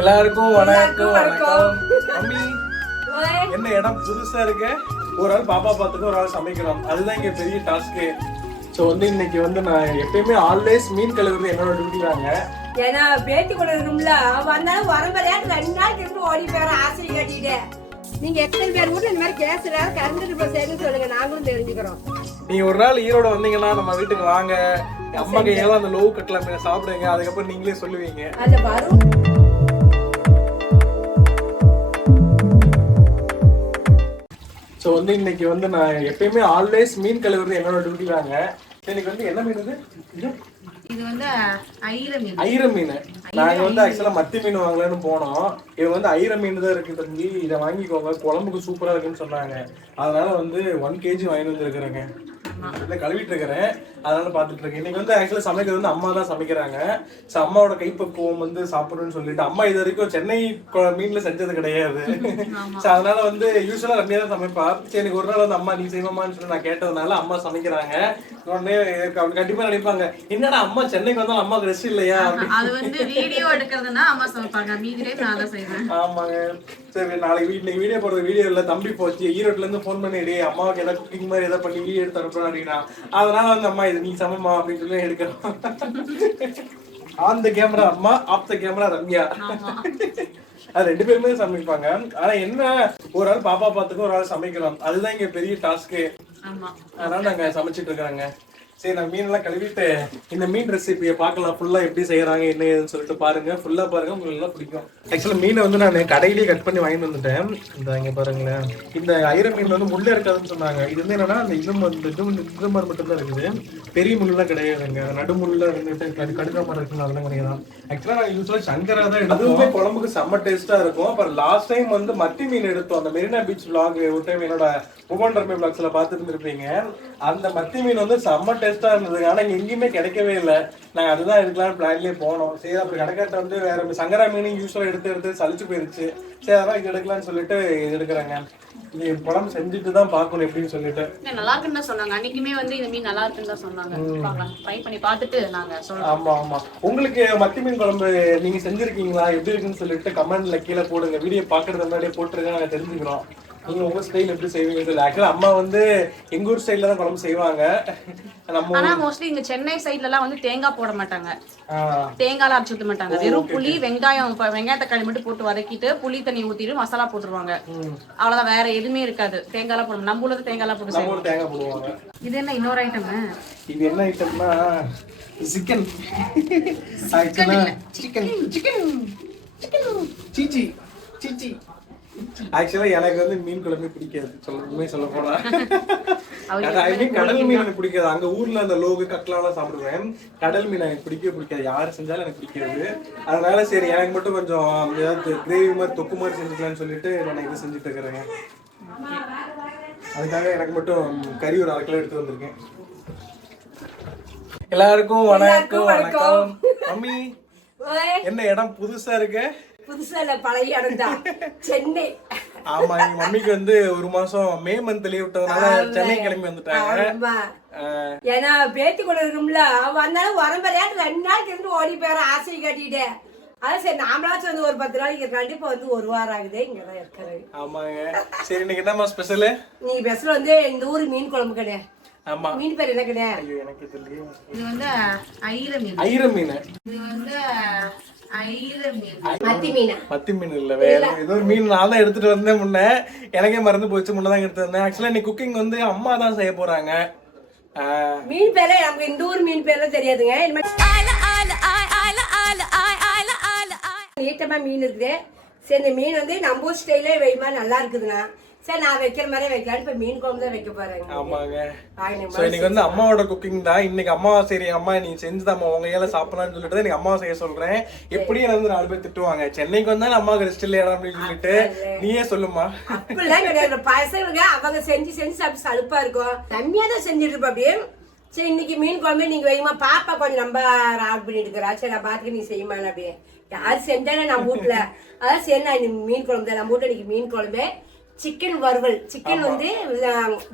எல்லாருக்கும் வணக்கம். அம்மி என்ன இடம் புதுசா இருக்கு. ஒரு ஆள் பாப்பா பார்த்துட்டு ஒரு ஆள் சமைக்கிறோம். அதுதான் இங்க பெரிய டாஸ்க்கு. ஸோ வந்து இன்னைக்கு வந்து நான் எப்பயுமே ஆல்வேஸ் மீன் கழுவுறது என்னோட டியூட்டி தாங்க. ஏன்னா பேட்டி கூட இருக்கும்ல வந்தாலும் வரம்பறையாட்டு 2 நாள் திரும்ப ஓடி போயிற ஆசை கட்டிட்டு நீங்க எத்தனை பேர் கூட இந்த மாதிரி கேசுற கறந்துட்டு சேர்ந்து சொல்லுங்க, நாங்களும் தெரிஞ்சுக்கிறோம். நீங்க ஒரு நாள் ஈரோட வந்தீங்கன்னா நம்ம வீட்டுக்கு வாங்க. அம்மா கையெல்லாம் அந்த லோவு கட்டலாம் சாப்பிடுங்க. அதுக்கப்புறம் நீங்களே சொல்லுவீங்க. அந்த வரும் ஸோ வந்து இன்னைக்கு வந்து நான் எப்பயுமே ஆல்வேஸ் மீன் கழுவுறது என்னோட டியூட்டி தாங்க. இன்னைக்கு வந்து என்ன மீன் இது வந்து ஐர மீன். நாங்க வந்து ஆக்சுவலா மத்தி மீன் வாங்கலாம்னு போனோம். இது வந்து ஐர மீன் தான் இருக்கு தம்பி, இதை வாங்கிக்கோங்க, குழம்புக்கு சூப்பரா இருக்குன்னு சொன்னாங்க. அதனால வந்து 1 kg வாங்கி வந்து இருக்கிறேங்க. கழுவிட்டு இருக்கிறேன், அதனால பாத்துட்டு இருக்கேன். இன்னைக்கு வந்து ஆக்சுவலா சமைக்கிறது வந்து அம்மா தான் சமைக்கிறாங்க. ஸோ அம்மாவோட கைப்பக்குவம் வந்து சாப்பிடணும்னு சொல்லிட்டு அம்மா இது வரைக்கும் சென்னை மீன்ல செஞ்சது கிடையாது. ஸோ அதனால வந்து யூஸ்வலா ரம்யா தான் சமைப்பா. சரி எனக்கு ஒரு நாள் வந்து அம்மா நீ செய்வாமான்னு சொல்லி நான் கேட்டதுனால அம்மா சமைக்கிறாங்க. உடனே கண்டிப்பா நினைப்பாங்க, என்னடா அம்மா சென்னைக்கு வந்தாலும் அம்மாவுக்கு ரெஸ்ட் இல்லையா? அது வந்து வீடியோ எடுக்கிறதுனா அம்மா சமைப்பாங்க, மீதி டைம் நான் தான் செய்வேன். ஆமாங்க. சரி நாளைக்கு இன்னைக்கு வீடியோ போடுறது வீடியோ இல்ல, தம்பி போச்சு ஈரோட்ல இருந்து ஃபோன் பண்ணிடு அம்மாவுக்கு ஏதாவது குக்கிங் மாதிரி ஏதாவது பண்ணி வீடியோ எடுத்து அனுப்புறோம் அப்படின்னா, அதனால வந்து அம்மா இது நீ சமைமா அப்படின்னு சொல்லி எடுக்கிறோம். ஆன் த கேமரா அம்மா, ஆஃப் த கேமரா ரம்யா. அது 2 பேருமே சமைப்பாங்க. ஆனா என்ன, ஒரு ஆள் பாப்பா பார்த்துக்கு ஒரு ஆள் சமைக்கிறோம். அதுதான் இங்க பெரிய டாஸ்க்கு. அதனால நாங்க சமைச்சிட்டு இருக்கிறாங்க. சரி நான் மீன் கழுவிட்டு இந்த மீன் ரெசிபியை பார்க்கலாம், ஃபுல்லா எப்படி செய்யறாங்க என்ன ஏதுன்னு சொல்லிட்டு பாருங்க. ஃபுல்லா பாருங்க, உங்களுக்கு எல்லாம் பிடிக்கும். ஆக்சுவலா மீனை வந்து நான் கடையிலேயே கட் பண்ணி வாங்கிட்டு வந்துட்டேன். இந்த இங்க பாருங்களேன், இந்த ஐர மீன் வந்து முள்ள இருக்காதுன்னு சொன்னாங்க. இது வந்து என்னன்னா அந்த இது மாதிரி மட்டும் தான் இருக்குது, பெரிய முள்ளெல்லாம் கிடையாதுங்க. நடுமுள்ள இருந்துட்டு கடுக்க மாதிரி இருக்குன்னு அதெல்லாம் கிடையாது. ஆக்சுவலா நான் யூஸ்வலா சங்கரா தான் எடுத்துமே குழம்புக்கு செம்ம டேஸ்டா இருக்கும். அப்புறம் லாஸ்ட் டைம் வந்து மத்தி மீன் எடுத்தோம், அந்த மெரினா பீச் vlog ஒரு டைம் என்னோட புவன்டர்மே vlogsல பார்த்துட்டு இருப்பீங்க. அந்த மத்தி மீன் வந்து செம்ம டேஸ்டா இருந்தது. ஆனா இங்க எங்கேயுமே கிடைக்கவே இல்லை. நாங்க அதுதான் எடுக்கலாம்னு பிளான்லயே போனோம். சரி அப்படி கடைக்காட்ட வந்து வேற சங்கரா மீன் யூஸ்வலா எடுத்து சலிச்சு போயிருச்சு. சரி அதான் இது எடுக்கலாம்னு சொல்லிட்டு இது எடுக்கிறாங்க. நீ குழம்பு செஞ்சுட்டு தான் பாக்கணும் எப்படின்னு சொல்லிட்டு. நல்லா இருக்குன்னு தான் சொன்னாங்க. அன்னைக்குமே வந்து இந்த மீன் நல்லா இருக்குன்னு தான் சொன்னாங்க. ட்ரை பண்ணி பார்த்துட்டு நாங்க சொல்றோம். ஆமா ஆமா. உங்களுக்கு மத்தி மீன் குழம்பு நீங்க செஞ்சிருக்கீங்களா, எப்படி இருக்குன்னு சொல்லிட்டு கமெண்ட்ல கீழே போடுங்க. வீடியோ பாக்குறது முன்னாடியே போட்டுருங்க, நாங்க தெரிஞ்சுக்கிறோம் நீங்க உங்க ஸ்டைல் எப்படி செய்வீங்க சொல்லி. ஆக்சுவலா அம்மா வந்து எங்க ஊர் ஸ்டைல்ல தான் குழம்பு செய்வாங்க. ஆனா மோஸ்ட்லி இங்க சென்னை சைட்ல எல்லாம் வந்து தேங்காய் போட மாட்டாங்க, தேங்காய் அரைச்சு ஊத்த மாட்டாங்க. வெறும் புளி வெங்காயம் தக்காளி மட்டும் போட்டு வதக்கிட்டு புளி தண்ணி ஊத்திட்டு மசாலா போட்டுருவாங்க, அவ்வளவுதான். வேற எதுவுமே இருக்காது. தேங்காய் எல்லாம் போடுவோம், நம்ம ஊர்ல தேங்காய் எல்லாம் போட்டு தேங்காய் போடுவாங்க. இது என்ன இன்னொரு ஐட்டம்? இது என்ன ஐட்டம்னா சிக்கன். சீச்சி. ஆக்சுவலா எனக்கு வந்து மீன் குழம்பு பிடிக்காது, சொல்ல போனா. கடல் மீன் எனக்கு பிடிக்காது. அங்க ஊர்ல அந்த லோகு கட்லாம் சாப்பிடுவேன். கடல் மீன் எனக்கு பிடிக்காது. யாரு செஞ்சாலும் எனக்கு பிடிக்காது. அதனால சரி எனக்கு மட்டும் கொஞ்சம் ஏதாவது கிரேவி மாதிரி தொக்கு மாதிரி செஞ்சுக்கலாம்னு சொல்லிட்டு நான் இது செஞ்சுட்டு இருக்கிறேங்க. அதுக்காக எனக்கு மட்டும் கறி ஒரு 1/2 கிலோ எடுத்து வந்திருக்கேன். எல்லாருக்கும் வணக்கம். மம்மி என்ன இடம் புதுசா இருக்கு? புதுசா இல்ல, பழைய இடம் தான், சென்னை. ஆமா, எங்க மம்மிக்கு வந்து ஒரு மாசம் மே மந்த் லீவ் விட்டதுனால சென்னை கிளம்பி வந்துட்டாங்க. ஏன்னா பேத்தி கூட இருக்கும்ல வந்தாலும் வரம்பறையாட்டு 2 நாள் திரும்ப ஓடி போயிற ஆசை கட்டிட்டு, அதான் சரி நாமளாச்சும் வந்து ஒரு 10 நாளைக்கு கண்டிப்பா வந்து 1 வாரம் ஆகுது இங்கதான் இருக்கிறது. ஆமாங்க. சரி இன்னைக்கு என்னமா ஸ்பெஷல்? நீங்க ஸ்பெஷல் வந்து இந்த ஊர் மீன் குழம்பு கடை. ஆமா, மீன் பேர் என்ன கடை? ஐயோ எனக்கு தெரியல. இது வந்து ஐர மீன். இது வந்து மத்தி மீன் இல்ல, வேற ஏதோ ஒரு மீன். நான் தான் எடுத்துட்டு வந்தேன் முன்ன, எனக்கே மறந்து போச்சு. முன்னதான் எடுத்து வந்தேன். ஆக்சுவலா இன்னைக்கு குக்கிங் வந்து அம்மா தான் செய்ய போறாங்க. மீன் பேரே நமக்கு இந்த ஊர் மீன் பேர்லாம் தெரியாதுங்க. நீட்டமா மீன் இருக்குது. சரி இந்த மீன் வந்து நம்ம ஊர் ஸ்டைலே வைமா நல்லா இருக்குதுண்ணா. சரி நான் வைக்கிற மாதிரி வைக்கலாம். இப்ப மீன் குழம்பு தான் வைக்க போறேன். ஆமாங்க. இன்னைக்கு வந்து அம்மாவோட குக்கிங் தான். இன்னைக்கு அம்மா சரி அம்மா நீ செஞ்சுதாம்மா உங்க ஏல சாப்பிடலாம்னு சொல்லிட்டு இன்னைக்கு அம்மா செய்ய சொல்றேன். எப்படியும் வந்து 4 பேர் திட்டுவாங்க, சென்னைக்கு வந்தா அம்மாவுக்கு ரெஸ்ட் இல்லையா அப்படின்னு சொல்லிட்டு. நீயே சொல்லுமா. அப்படிலாம் கிடையாது. பசங்க அவங்க செஞ்சு சாப்பிட்டு சலுப்பா இருக்கும். கம்மியா தான் செஞ்சுட்டு இருப்பா அப்படியே. சரி இன்னைக்கு மீன் குழம்பு நீங்க வைமா, பாப்பா கொஞ்சம் நம்ம ஆர்டர் பண்ணிட்டு இருக்கிறா. சரி நான் பாத்துக்க நீ செய்யுமா அப்படியே. யாரு செஞ்சானே நம்ம வீட்டுல, அதான் சரி நான் மீன் குழம்பு நம்ம வீட்டுல இன்னைக்கு மீன் குழம்பு சிக்கன் வறுவல். சிக்கன் வந்து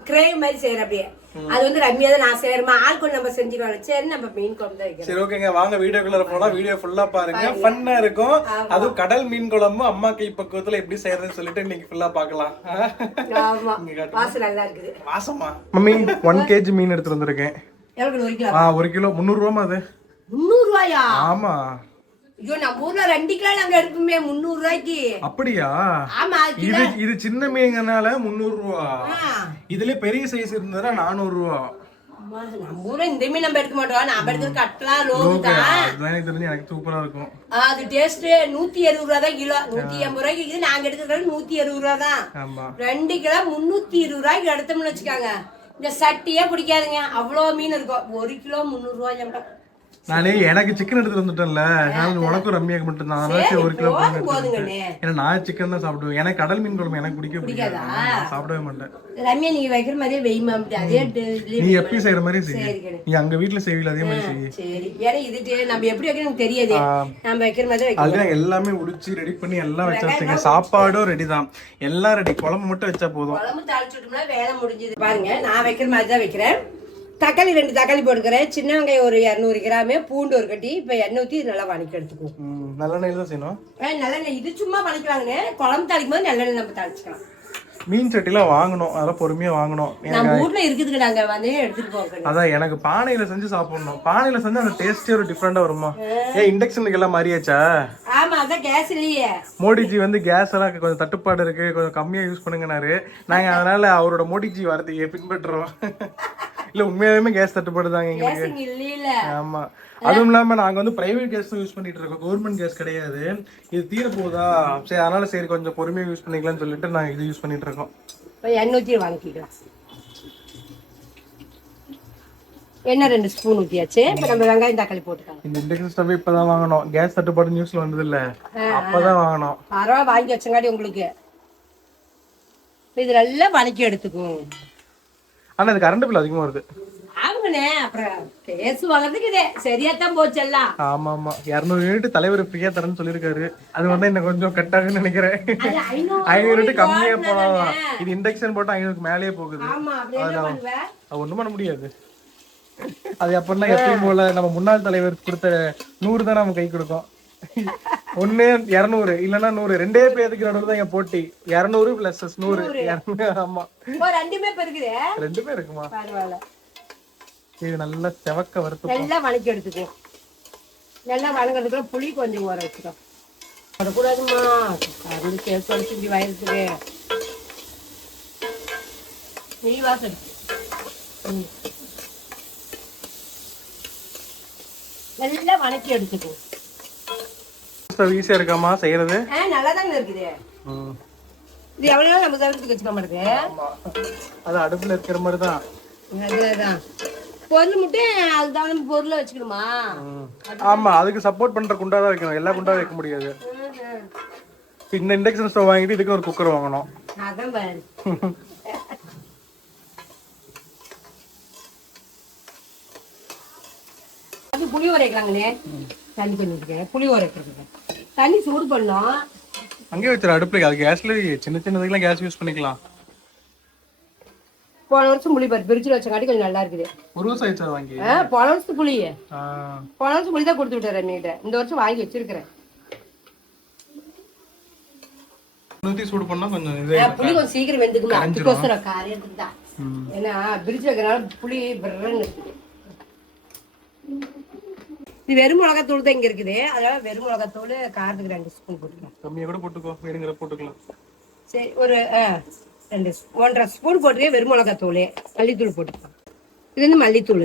கிரேவி மாதிரி செய்யற அப்படியே. அது வந்து ரம்யா தான் நான் செய்யறமா ஆள் கொண்டு நம்ம செஞ்சுக்கலாம். சரி நம்ம மீன் குழம்பு தான் வைக்கிறோம். சரி ஓகேங்க, வாங்க வீடியோக்குள்ள போலாம். வீடியோ ஃபுல்லா பாருங்க, ஃபன்னா இருக்கும். அதுவும் கடல் மீன் குழம்பு அம்மா கை பக்குவத்துல எப்படி செய்யறதுன்னு சொல்லிட்டு இன்னைக்கு ஃபுல்லா பார்க்கலாம். ஆமா வாசம் நல்லா இருக்குது. வாசமா மம்மி 1 kg மீன் எடுத்து வந்திருக்கேன். எவ்வளவு 1 கிலோ? 1 கிலோ 300 ரூபாமா அது? 300 ரூபாயா? ஆமா. ஐயோ நம்ம ஊர்ல 2 கிலோ நாங்க எடுப்போமே 300 ரூபாய்க்கு. அப்படியா? ஆமா. இது சின்ன மீன்ங்கனால 300 ரூபா. இதுல பெரிய சைஸ் இருந்ததா 400 ரூபா. நம்ம ஊர்ல இந்த மீன் நம்ம எடுக்க மாட்டோம். நான் எடுக்கிறது கட்லா லோகு தான். அதுதான் எனக்கு தெரிஞ்சு எனக்கு சூப்பரா இருக்கும். அது டேஸ்ட் 170 ரூபா தான் கிலோ. 180 ரூபாய்க்கு இது நாங்க எடுக்கிறது 170 ரூபா தான். ஆமா. 2 கிலோ 320 ரூபாய்க்கு எடுத்தோம்னு வச்சுக்காங்க. இந்த சட்டியே பிடிக்காதுங்க. அவ்வளவு மீன் இருக்கும். 1 கிலோ 300 ரூபாய். நானே எனக்கு சிக்கன் எடுத்துட்டு வந்துட்டேன்ல, அதனால உனக்கும் ரம்யாக்கு மட்டும் தான். அதனால சரி 1 கிலோ போதுங்கண்ணே. ஏன்னா நான் சிக்கன் தான் சாப்பிடுவேன். எனக்கு கடல் மீன் குழம்பு எனக்கு பிடிக்காது, சாப்பிடவே மாட்டேன். ரம்யா நீங்க வைக்கிற மாதிரியே வெய்மா அதே நீ எப்படி செய்யற மாதிரி செய். நீ அங்க வீட்ல செய்வீல அதே மாதிரி செய். சரி. ஏன்னா இது நம்ம எப்படி வைக்கணும் தெரியாது. நம்ம வைக்கிற மாதிரி வைக்கணும். அதுதான் எல்லாமே உடிச்சு ரெடி பண்ணி எல்லாம் வச்சாச்சுங்க. சாப்பாடும் ரெடி தான், எல்லாம் ரெடி. குழம்பு மட்டும் வச்சா போதும். குழம்பு தாளிச்சுட்டோம்னா வேலை முடிஞ்சது. பாருங்க நான் வைக்கிற மாதிரி தான் வைக்கிறேன். தக்காளி 2 தக்காளி போட்டுக்கிறேன். சின்ன வெங்காயம் ஒரு 200 கிராம், பூண்டு ஒரு கட்டி. இப்ப எண்ணெய் ஊத்தி நல்லா வணக்கி எடுத்துக்குவோம். நல்லெண்ணெய் தான் செய்யணும். நல்லெண்ணெய் இது சும்மா வணக்கலாங்கண்ணே. குழம்பு தாளிக்கும் போது நல்லெண்ணெய் நம்ம தாளிச்சுக்கலாம். மீன் சட்டிலாம் வாங்கணும், அதெல்லாம் பொறுமையா வாங்கணும். நம்ம ஊர்ல இருக்குதுங்க, நாங்க வந்து எடுத்துட்டு போறோம். அதான் எனக்கு பானையில செஞ்சு சாப்பிடணும். பானையில செஞ்சு அந்த டேஸ்டே ஒரு டிஃபரெண்டா வருமா? இண்டக்ஷனுக்கு எல்லாம் மாறியாச்சா? ஆமா அதான் கேஸ் இல்லையே. மோடிஜி வந்து கேஸ் எல்லாம் கொஞ்சம் தட்டுப்பாடு இருக்கு, கொஞ்சம் கம்மியா யூஸ் பண்ணுங்கனாரு. நாங்க அதனால அவரோட மோடிஜி வார்த்தையை பின்பற்றுறோம். இல்ல உண்மையாவே கேஸ் தட்டுப்பாடு தாங்க எங்களுக்கு. ஆமா. அதுவும் இல்லாம நாங்க வந்து பிரைவேட் கேஸ் யூஸ் பண்ணிட்டு இருக்கோம், கவர்மெண்ட் கேஸ் கிடையாது. இது தீர போதா, சரி அதனால சரி கொஞ்சம் பொறுமையா யூஸ் பண்ணிக்கலாம்னு சொல்லிட்டு நாங்க இது யூஸ் பண்ணிட்டு இருக்கோம். எண்ணெய் ஊத்தி வாங்கிக்கலாம். எண்ணெய் 2 ஸ்பூன் ஊத்தியாச்சு. இப்ப நம்ம வெங்காயம் தக்காளி போட்டுக்கலாம். இந்த இண்டக்ஷன் ஸ்டவ் இப்பதான் வாங்கணும். கேஸ் தட்டுப்பாடு நியூஸ்ல வந்தது இல்ல, அப்பதான் வாங்கணும். பரவாயில்ல வாங்கி வச்சங்காட்டி உங்களுக்கு. இது நல்லா வணக்கி எடுத்துக்கும். ஆனா இது கரண்ட் பில் அதிகமா வருது. ஆமாண்ணே, அப்புறம் கேஸ் வாங்குறதுக்கு சரியாத்தான் போச்செல்லாம். ஆமா ஆமா 200 யூனிட் தலைவர் ஃப்ரீயா தரேன்னு சொல்லிருக்காரு. அது வந்து இன்னும் கொஞ்சம் கட் ஆகுன்னு நினைக்கிறேன். 500 யூனிட் கம்மியா போனாதான். இது இண்டக்ஷன் போட்டு 500க்கு மேலேயே போகுது. அது ஒண்ணும் பண்ண முடியாது. அது அப்படின்னா எப்பயும் போல நம்ம முன்னாள் தலைவர் கொடுத்த 100 தான் நம்ம கை கொடுக்கும். 1 200 இல்லன்னா 100 ரெண்டே பேருக்கு நடுவுல தான் இங்க போட்டி. 200 பிளஸ் 100. ஆமா ரெண்டுமே இருக்குமா? இது நல்லா செவக்க வறுத்து நல்லா வணக்கி எடுத்துக்கோ. நல்லா வணங்கிறதுக்குள்ள புளி கொஞ்சம் ஊற வச்சுக்கோ. போடக்கூடாதுமா, அது கேஸ் வச்சுட்டு வயிறுக்கு நீ வாசல். நல்லா வணக்கி எடுத்துக்கோ. ஈஸியா இருக்காமா செய்யறது? நல்லா தாங்க இருக்குது. இது எவ்வளவு நாள் நம்ம தவிர்த்து வச்சுக்க மாட்டேங்குது. அது அடுப்புல இருக்கிற மாதிரிதான். அதுதான் பொருள் மட்டும் அதுதான் பொருளை வச்சுக்கணுமா? ஆமா, அதுக்கு சப்போர்ட் பண்ற குண்டா தான் வைக்கணும். எல்லா குண்டா வைக்க முடியாது. இந்த இண்டக்ஷன் ஸ்டவ் வாங்கிட்டு இதுக்கு ஒரு குக்கர் வாங்கணும். அதான் பாரு. அது புளி உரைக்கலாங்களே. தண்ணி பண்ணிருக்கேன். புளி உரைக்கிறதுக்கு தண்ணி சூடு பண்ணோம். அங்கே வச்சிரு அடுப்புல. அது கேஸ்ல சின்ன சின்னதுக்கெல்லாம் கேஸ் யூஸ் பண்ணிக்கலாம். போன வருஷம் புளி பருப்பு பிரிச்சு வச்சங்காட்டி கொஞ்சம் நல்லா இருக்குது. ஒரு வருஷம் ஆயிடுச்சு வாங்கி. போன வருஷத்து புளி தான் கொடுத்து விட்டாரு என்கிட்ட. இந்த வருஷம் வாங்கி வச்சிருக்கிறேன். சூடு பண்ணா கொஞ்சம் புளி கொஞ்சம் சீக்கிரம் வெந்துக்குமா? அதுக்கோசரம் காரியத்துக்கு தான். ஏன்னா பிரிச்சு வைக்கிறனால புளி பிரன்னு இருக்குது. இது வெறும் மிளகாத்தூள் தான் இங்க இருக்குது. அதனால வெறும் மிளகாத்தூள் காரத்துக்கு 2 ஸ்பூன் போட்டுக்கலாம். கம்மியா கூட போட்டுக்கோ, வேணுங்கிற போட்டுக்கலாம். சரி ஒரு 1.5 ஸ்பூன் போட்டுக்க. வெறும் மிளகாத்தூள், மல்லித்தூள் போட்டுக்கலாம். இது வந்து மல்லித்தூள்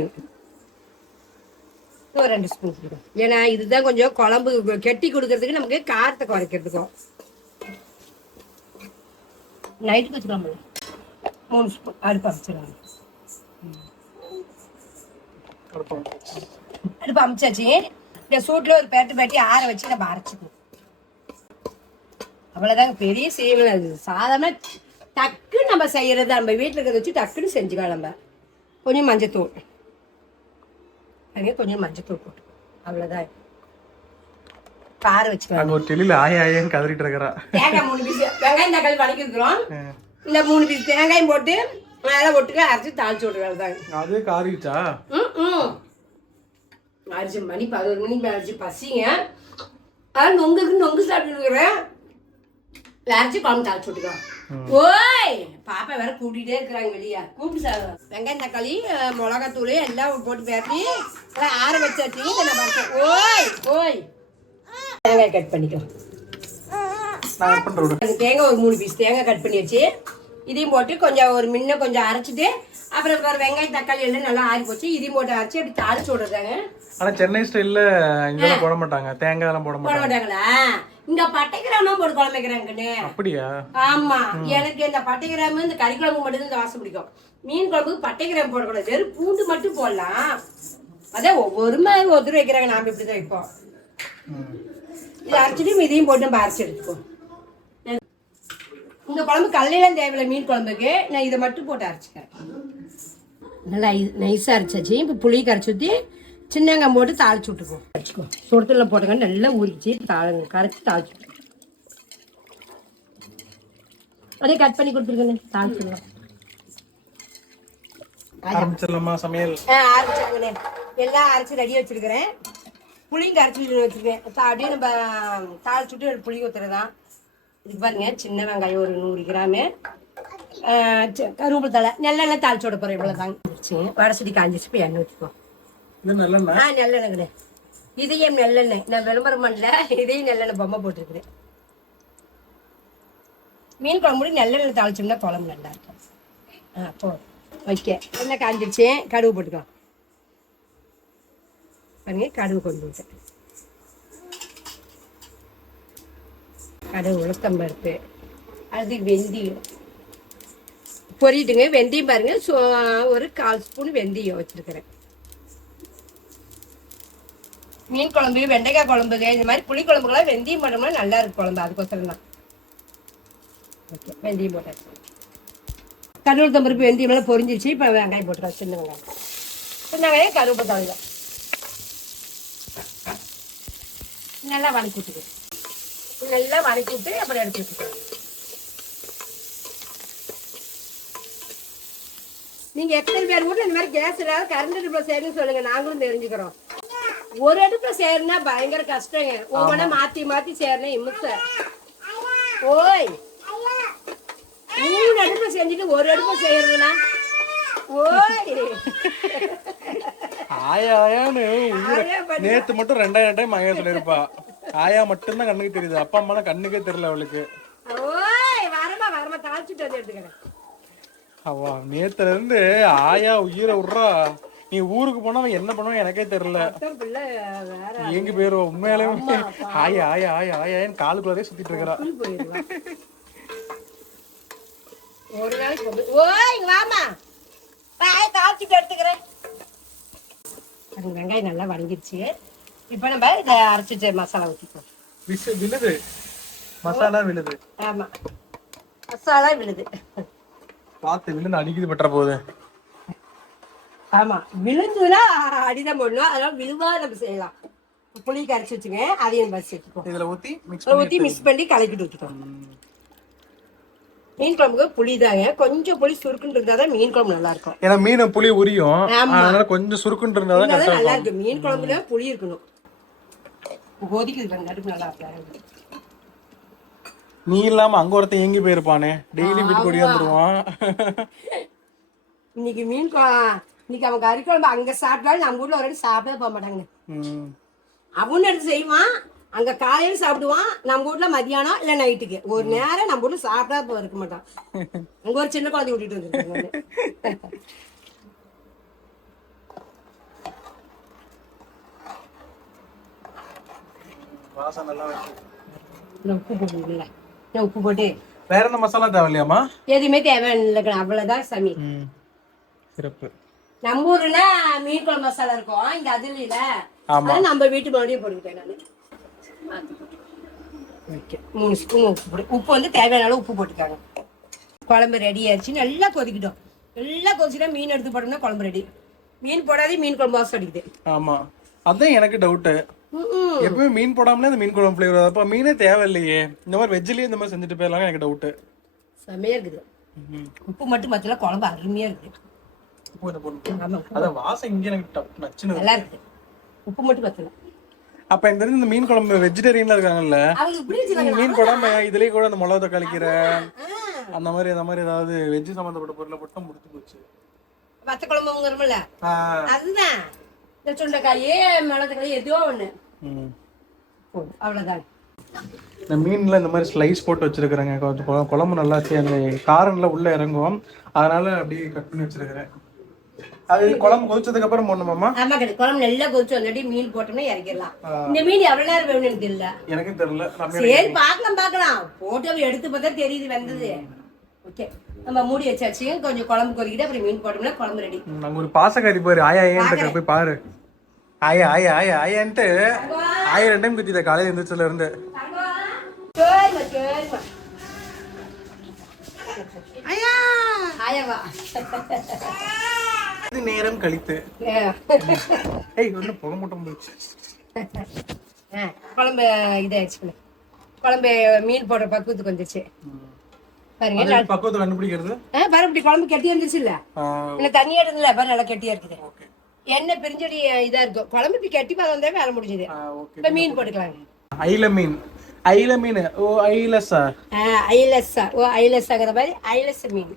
ஒரு 2 ஸ்பூன் போட்டுக்கலாம். ஏன்னா இதுதான் கொஞ்சம் குழம்பு கெட்டி கொடுக்கறதுக்கு, நமக்கு காரத்தை குறைக்கிறதுக்கும். நைட்டுக்கு வச்சுக்கலாம். 3 ஸ்பூன் அடுப்பு அமைச்சிடலாம். அடுப்பு அமைச்சாச்சு. இந்த சூட்ல ஒரு பேட்டி ஆற வச்சு நம்ம அரைச்சிக்கணும். அவ்வளவுதாங்க. பெரிய சேவல் அது. சாதாரண டக்குன்னு நம்ம செய்யறது. நம்ம வீட்டுல இருக்கிறத வச்சு டக்குன்னு செஞ்சுக்கலாம். நம்ம கொஞ்சம் மஞ்சத்தூள், கொஞ்சம் மஞ்சத்தூள் போட்டு அவ்வளவுதான். கார வச்சுக்கலாம். ஒரு டெல்லியில ஆயான்னு கதறிட்டு இருக்கிறா. தேங்காய் 3 பீஸ் வெங்காயம் தக்காளி வதக்கி இருக்கிறோம். இந்த 3 பீஸ் தேங்காயும் போட்டு அதெல்லாம் ஒட்டுக்க அரைச்சி தாளிச்சு விட்றது தாங்க. அது காரிச்சா? அரிசி மணி 11 மணிக்கு அரிசி பசிங்க. அதான் நொங்கு சாப்பிட்டுருக்குறேன். அரைச்சி குழம்பு தாளிச்சு விட்டுக்கலாம். ஓய் பாப்பா வேற கூட்டிகிட்டே இருக்கிறாங்க வெளியே. கூப்பிட்டு சாப்பிடுறேன். வெங்காயம் தக்காளி மிளகாத்தூள் எல்லாம் போட்டு பேட்டி ஆற வச்சாச்சு. நான் பார்த்தேன். ஓய் தேங்காய் கட் பண்ணிக்கலாம். தேங்காய் ஒரு 3 பீஸ் தேங்காய் கட் பண்ணி வச்சு இதையும் போட்டு கொஞ்சம் ஒரு கொஞ்சம் அரைச்சிட்டு அப்புறம் வெங்காயம் தக்காளி எல்லாம் நல்லா ஆறி போச்சு. இதையும் போட்டு அரைச்சி அப்படி தாளிச்சு விடுறதாங்க. ஆனா சென்னை ஸ்டைல்ல இதெல்லாம் போட மாட்டாங்க, தேங்காய் எல்லாம் போட மாட்டாங்களா? இங்க பட்டை கிராமம் போட்டு குழம்பு வைக்கிறாங்கன்னு. அப்படியா? ஆமா, எனக்கு இந்த பட்டை கிராமம் இந்த கறி குழம்பு மட்டும் தான் இந்த வாசம் பிடிக்கும். மீன் குழம்புக்கு பட்டை கிராமம் போடக்கூடாது, வெறும் பூண்டு மட்டும் போடலாம். அதே ஒவ்வொரு மாதிரி ஒருத்தர் வைக்கிறாங்க, நாம இப்படிதான் வைப்போம். இதை அரைச்சிட்டு இதையும் போட்டு நம்ம அரைச்சி எடுத்துப்போம். இந்த குழம்பு கல்லையெல்லாம் தேவையில்லை. மீன் குழம்புக்கு நான் இதை மட்டும் போட்டு அரைச்சிக்கிறேன். நல்லா நைஸாக அரைச்சாச்சு. இப்போ புளி கரைச்சி ஊற்றி சின்ன வெங்காயம் போட்டு தாளிச்சு விட்டுக்குவோம். அரைச்சிக்கோ சுடத்துல போட்டுங்க, நல்லா ஊறிச்சு கரைச்சி தாளிச்சு விட்டு அதே கட் பண்ணி கொடுத்துருக்கேன். தாளிச்சிடலாம். ஆரம்பிச்சிடலாமா சமையல்? ஆரம்பிச்சாங்கண்ணே. எல்லாம் அரைச்சி ரெடி வச்சிருக்கிறேன். புளியும் கரைச்சி வச்சிருக்கேன். அப்படியே நம்ம தாளிச்சு விட்டு புளி ஊற்றுறதான். இதுக்கு பாருங்க, சின்ன வெங்காயம் ஒரு 100 கிராமு, கருவேப்பிலை தழை, நெல்லெண்ணெய் தாளிச்சு விட போகிறேன். இவ்வளோ தாங்க. வடசடி காஞ்சிச்சு. இப்போ எண்ணெய் ஊற்றிக்குவோம். நல்லெண்ணெய் கிடையாது, இதையும் நல்லெண்ணெய். நான் விளம்பரம் பண்ணல, இதையும் நல்லெண்ணெய் பொம்மை போட்டிருக்கிறேன். மீன் குழம்பு நல்லெண்ணெய் தாளிச்சோம்னா குழம்பு நல்லா இருக்கும். போ வைக்க எண்ணெய் காஞ்சிருச்சு. கடுகு போட்டுக்கலாம். பாருங்க, கடுகு கொண்டு விட்டேன். கடுகு உளுத்தம்பருப்பு, அது வெந்தயம் பொரிட்டுங்க. வெந்தயம் பாருங்க, ஒரு 1/4 ஸ்பூன் வெந்தயம் வச்சிருக்கிறேன். மீன் குழம்பு, வெண்டைக்காய் குழம்புங்க, இந்த மாதிரி புளி குழம்புக்கெல்லாம் வெந்தயம் போட்டோம்னா நல்லா இருக்கு குழம்பு. அதுக்கோசரம் தான். ஓகே, வெந்தயம் போட்டாச்சு. கருவேப்பிலை பருப்பு வெந்தயம் எல்லாம் பொரிஞ்சிருச்சு. இப்போ வெங்காயம் போட்டுக்கலாம். சின்ன வெங்காயம் கருவேப்பிலை தழை நல்லா வதக்கி விட்டுக்கணும். நல்லா வதக்கி விட்டு அப்புறம் எடுத்து வச்சுக்கலாம். நீங்க எத்தனை பேர் கூட இந்த மாதிரி கேஸ் இல்லாத கரண்ட் அடுப்புல செய்யணும்னு சொல்லுங்க, நாங்களும் தெரிஞ்சுக்கிறோம். ஒரு அடுப்புல செய்யணும்னா பயங்கர கஷ்டங்க. ஒவ்வொன்னா மாத்தி மாத்தி செய்யணும் இம்முச. ஓய் 3 அடுப்புல செஞ்சுட்டு ஒரு அடுப்புல செய்யறதுனா ஓய் ஆயான்னு நேத்து மட்டும் 2000 டைம் ஆயா சொல்லிருப்பா. ஆயா மட்டும்தான் கண்ணுக்கு தெரியுது, அப்பா அம்மா கண்ணுக்கே தெரியல அவளுக்கு. ஓய் வரமா தாளிச்சுட்டு வந்து எடுத்துக்கிறேன். அவா நேத்துல இருந்து ஆயா உயிரை விடுறா. நீ ஊருக்கு போனா என்ன பண்ணுவோம் எனக்கே தெரியல. எங்க போயிருவோம் உண்மையாலே. ஆயா ஆயா ஆயா ஆயான்னு காலுக்குள்ளே சுத்திட்டு இருக்கிறா. ஒரு நாளைக்கு ஓய் வாமா தாளிச்சுட்டு எடுத்துக்கிறேன். வெங்காயம் நல்லா வதங்கிடுச்சு. இப்போ நம்ம இதை அரைச்சிட்டு மசாலா ஊற்றிப்போம். விழுது மசாலா விழுது. ஆமா, மசாலா விழுது. பார்த்து விழுந்து அடிக்குது பற்ற போகுது. ஆமா, விழுந்துனா அடிதான் போடணும். அதனால விழுவா நம்ம செய்யலாம். புளி கரைச்சி வச்சுங்க, அதையும் பஸ் எடுத்துப்போம். இதுல ஊற்றி மிக்ஸ் பண்ணி கலக்கிட்டு ஊற்றிட்டோம். மீன் குழம்புக்கு புளி தாங்க, கொஞ்சம் புளி சுருக்குன்னு இருந்தாதான் மீன் குழம்பு நல்லா இருக்கும். ஏன்னா மீன் புளி உரியும், அதனால கொஞ்சம் சுருக்குன்னு இருந்தாதான் நல்லா இருக்கும். மீன் குழம்புல புளி இருக்கணும். கொதிக்குது நடுப்பு நல்லா இருக்கும். நீ இல்லாம அங்க ஒருத்தன் எங்கி போயிருப்பானே, டெய்லி வீட்டுக்கு ஓடி வந்துருவான். இன்னைக்கு இன்னைக்கு அவன் கறி குழம்பு அங்க சாப்பிட்டாலும் நம்ம வீட்டுல ஒரு சாப்பிடவே போக மாட்டாங்க. அவனு எடுத்து செய்வான், அங்க காலையில சாப்பிடுவான். நம்ம வீட்டுல மதியானம் இல்ல நைட்டுக்கு ஒரு நேரம் நம்ம வீட்டுல சாப்பிட்டா இருக்க மாட்டான். அங்க ஒரு சின்ன குழந்தை விட்டுட்டு வந்துருக்காங்க. உப்பு போட்டுல உப்பு போட்டு வேற என்ன மசாலா தேவையில்லையாமா? எதுவுமே தேவையில்லை, அவ்வளவுதான் சமி. சிறப்பு. நம்ம ஊர்ல மீன் குழம்பு மசாலா இருக்கும், இங்க அது இல்ல. நம்ம வீட்டு மறுபடியும் போட்டுக்கிட்டேன் நானு. 3 ஸ்பூன் உப்பு போடு. உப்பு வந்து தேவையான அளவு உப்பு போட்டுக்காங்க. குழம்பு ரெடி ஆயிடுச்சு. நல்லா கொதிக்கிட்டோம். நல்லா கொதிச்சுட்டா மீன் எடுத்து போட்டோம்னா குழம்பு ரெடி. மீன் போடாதே மீன் குழம்பு வாசம் அடிக்குது. ஆமா, அதான் எனக்கு டவுட். எப்பவுமே மீன் போடாமலே இந்த மீன் குழம்பு ஃப்ளேவர். அப்ப மீனே தேவையில்லையே, இந்த மாதிரி வெஜ்லயே இந்த மாதிரி செஞ்சுட்டு போயிடலாம். எனக்கு டவுட். செமையா இருக்குது. உப்பு மட்டும் மத்தல குழம்பு அருமையா இருக்கு. ஆமா, அத வாசம் இங்க எனக்கு நச்சுன்னு நல்லா இருக்கு. உப்பு மட்டும் பத்தல. அப்ப இந்த மீன் குழம்பு வெஜிடேரியன்ல இருக்காங்கல்ல, அவங்க இப்படி வச்சுக்காங்க. மீன் குழம்பு இதுலயே கூட அந்த மிளகா தக்காளி கீரை அந்த மாதிரி ஏதாவது வெஜ் சம்பந்தப்பட்ட பொருளை போட்டு முடிச்சு போச்சு. வத்த குழம்புங்கிறோம்ல, அதுதான் இந்த சுண்டைக்காய் மிளகாய் எதுவோ ஒண்ணு. அவ்வளவுதான். இந்த மீன்ல இந்த மாதிரி ஸ்லைஸ் போட்டு வச்சிருக்கிறேங்க. கொஞ்சம் குழம்பு நல்லா அந்த காரம்ல உள்ள இறங்கும், அதனால அப்படியே கட் பண்ணி வச்சிருக்கிறேன். அது குழம்பு கொதிச்சதுக்கு அப்புறம் போடணுமாமா? ஆமா, குழம்பு நல்லா கொதிச்சு வந்தாடி மீன் போட்டோம்னா இறக்கிடலாம். இந்த மீன் எவ்வளவு நேரம் வேணும்னு தெரியல. எனக்கும் தெரியல. சரி, பாக்கலாம் போட்டோ எடுத்து பார்த்தா தெரியுது வெந்தது. ஓகே, நம்ம மூடி வச்சாச்சு. கொஞ்சம் குழம்பு கொதிக்கிட்டு அப்புறம் மீன் போட்டோம்னா குழம்பு ரெடி. நாங்க ஒரு பாசக்காரி பாரு, ஆயா ஏன் போய் பாரு. ஆயா ஆயா ஆயா ஆயான்ட்டு 1000 டைம் குத்திட்ட காலையில எந்திரிச்சதுல இருந்து. நேரம் கழித்து புகை மூட்டம் போயிடுச்சு. குழம்பு இதாயிடுச்சு. குழம்பு மீன் போடுற பக்குவத்துக்கு வந்துச்சு பாருங்க. பக்குவத்தை கண்டுபிடிக்கிறது பாரு, இப்படி குழம்பு கெட்டியா இருந்துச்சு இல்ல, இல்ல தண்ணியா இருந்ததுல பாரு, நல்லா கெட்டியா இருக்குது. எண்ணெய் பிரிஞ்சடி இதா இருக்கும். குழம்பு இப்படி கெட்டி பாரு வந்தா வேலை முடிஞ்சது. இப்ப மீன் போட்டுக்கலாம். ஐல மீன். ஐல மீன். ஓ ஐலஸா? ஐலஸா? ஓ ஐலஸாங்கிற மாதிரி ஐலஸ் மீன்.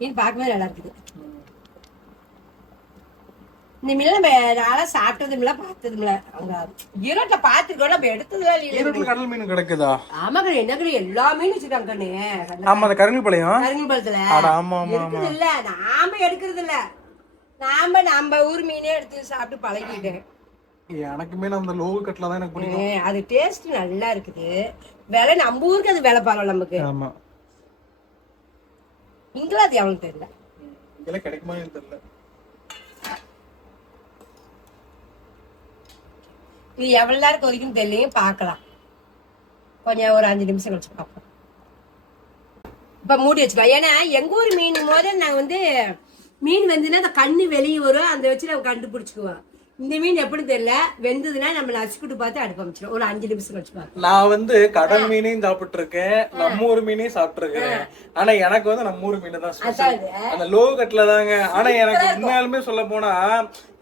மீன் பார்க்கவே நல்லா இருக்குது. இந்த மீன் நம்ம நாளா சாப்பிட்டதுமில்ல பார்த்ததுமில்ல. அவங்க ஈரோட்ல பாத்துருக்கோம், நம்ம எடுத்ததுல. ஈரோட்ல கடல் மீன் கிடைக்குதா? ஆமா, என்ன எல்லா மீனும் வச்சிருக்காங்க கண்ணு. ஆமா, அந்த கருங்கல்பாளையம். கருங்கல்பாளையத்துல இருக்குது இல்ல, நாம எடுக்கிறது இல்ல. நம்ம ஊர் மீனே எடுத்து சாப்பிட்டு பழகிட்டேன். எனக்குமே அந்த லோகு கட்ல தான் எனக்கு பிடிக்கும். அது டேஸ்ட் நல்லா இருக்குது. விலை நம்ம ஊருக்கு அது விலை பரவாயில்ல நமக்கு. ஆமா, இங்கெல்லாம் அது எவ்வளவு தெரியல. இதெல்லாம் கிடைக்குமா தெரியல. இது எவ்வளவு நேரம் கொதிக்கும் தெரியலையும் பார்க்கலாம். கொஞ்சம் ஒரு 5 நிமிஷம் கழிச்சு பார்ப்போம். இப்ப மூடி வச்சுக்கலாம். ஏன்னா எங்க ஊர் மீன் முதல்ல நாங்க மீன் வெந்துன்னா அந்த கண்ணு வெளியே வரும், அந்த வச்சு நம்ம கண்டுபிடிச்சுக்குவோம். இந்த மீன் எப்படி தெரியல, வெந்ததுன்னா நம்ம நச்சுக்கிட்டு பார்த்து அடுப்பு அமைச்சிடும். ஒரு 5 நிமிஷம் கழிச்சு பார்ப்போம். நான் கடல் மீனையும் சாப்பிட்டு இருக்கேன், நம்ம ஊர் மீனையும் சாப்பிட்டு இருக்கேன். ஆனா எனக்கு நம்ம ஊர் மீன் தான் அந்த லோ கட்ல தாங்க. ஆனா எனக்கு உண்மையாலுமே சொல்ல போனா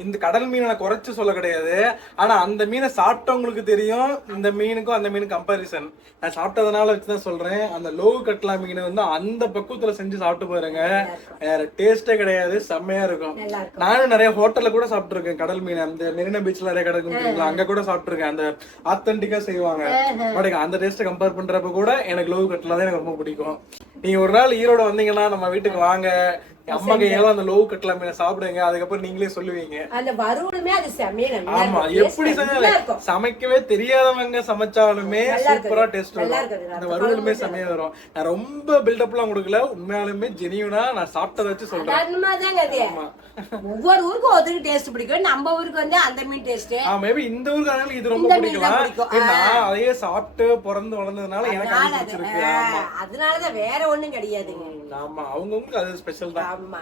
இந்த கடல் மீனை நான் குறைச்சு சொல்ல கிடையாது. ஆனா அந்த மீனை சாப்பிட்டவங்களுக்கு தெரியும் இந்த மீனுக்கும் அந்த மீனுக்கு கம்பாரிசன். நான் சாப்பிட்டதுனால வச்சுதான் சொல்றேன். அந்த லோ கட்லா மீனை அந்த பக்குவத்துல செஞ்சு சாப்பிட்டு போயிருங்க, வேற டேஸ்டே கிடையாது, செம்மையா இருக்கும். நானும் நிறைய ஹோட்டல்ல கூட சாப்பிட்டு இருக்கேன் கடல் மீனை. அந்த மெரினா பீச்ல நிறைய கடை அங்க கூட சாப்பிட்டு இருக்கேன். அந்த ஆத்தென்டிக்கா செய்வாங்க. பட் அந்த டேஸ்ட் கம்பேர் பண்றப்ப கூட எனக்கு லோ கட்லா தான் எனக்கு ரொம்ப பிடிக்கும். நீங்க ஒரு நாள் ஈரோடு வந்தீங்கன்னா நம்ம வீட்டுக்கு வாங்க, அம்மா கையால அந்த லோவு கட்லா மீனை சாப்பிடுங்க. அதுக்கப்புறம் நீங்களே சொல்லுவீங்க. அந்த வறுவலுமே அது செமையா. ஆமா, எப்படி சமைக்கவே தெரியாதவங்க சமைச்சாலுமே சூப்பரா டேஸ்ட் வரும். அந்த வறுவலுமே செமையா வரும். நான் ரொம்ப பில்டப் எல்லாம் கொடுக்கல, உண்மையாலுமே ஜெனியூனா நான் சாப்பிட்டதை வச்சு சொல்றேன். ஒவ்வொரு ஊருக்கும் ஒவ்வொரு டேஸ்ட் பிடிக்கும். நம்ம ஊருக்கு அந்த மீன் டேஸ்ட். மேபி இந்த ஊருக்கு இது ரொம்ப பிடிக்கலாம். நான் அதையே சாப்பிட்டு பிறந்து வளர்ந்ததுனால எனக்கு பிடிச்சிருக்கு. அதனாலதான் வேற ஒண்ணும் கிடையாதுங்க. ஆமா, அவங்கவுங்களுக்கு அது ஸ்பெஷல் தான். ஆமா.